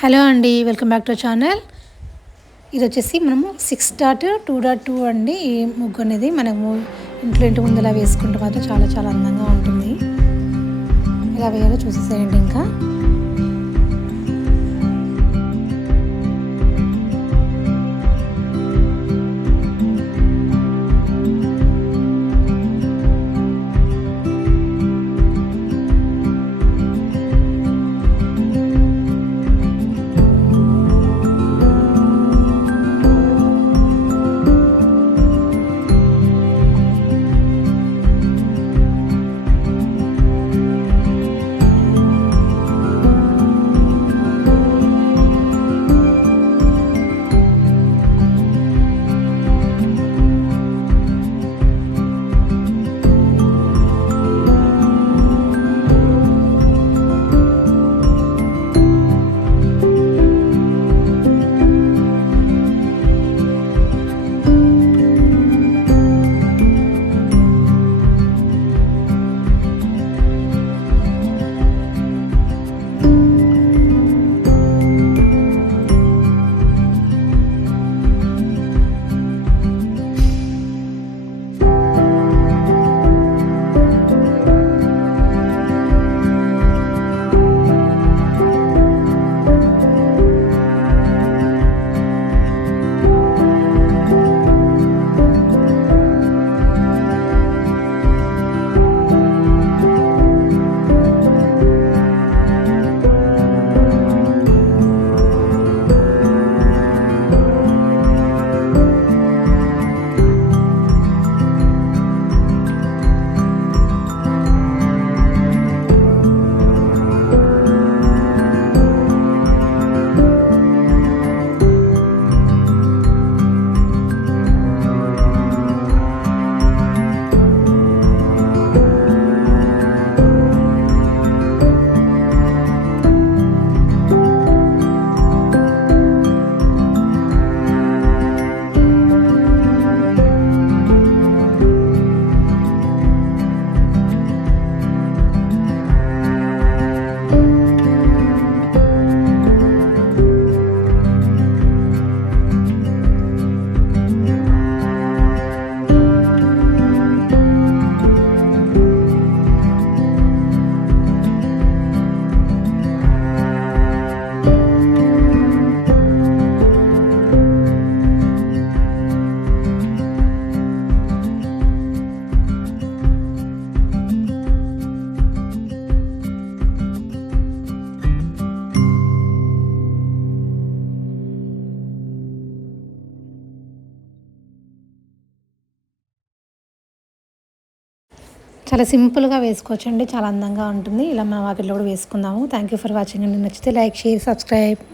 Hello అండి, welcome back to channel. ఇది వచ్చేసి మనము 6.2.2 అండి. ఈ ముగ్గు అనేది మనము ఇంటి ముందులా వేసుకుంటే మాత్రం చాలా చాలా అందంగా ఉంటుంది. ఇలా వేయాలో చూసేసేయండి. ఇంకా చాలా సింపుల్గా వేసుకోవచ్చండి, చాలా అందంగా ఉంటుంది. ఇలా మన వాకిట్లో కూడా వేసుకుందాము. థ్యాంక్ యూ ఫర్ వాచింగ్ అండి. నచ్చితే లైక్, షేర్, సబ్స్క్రైబ్.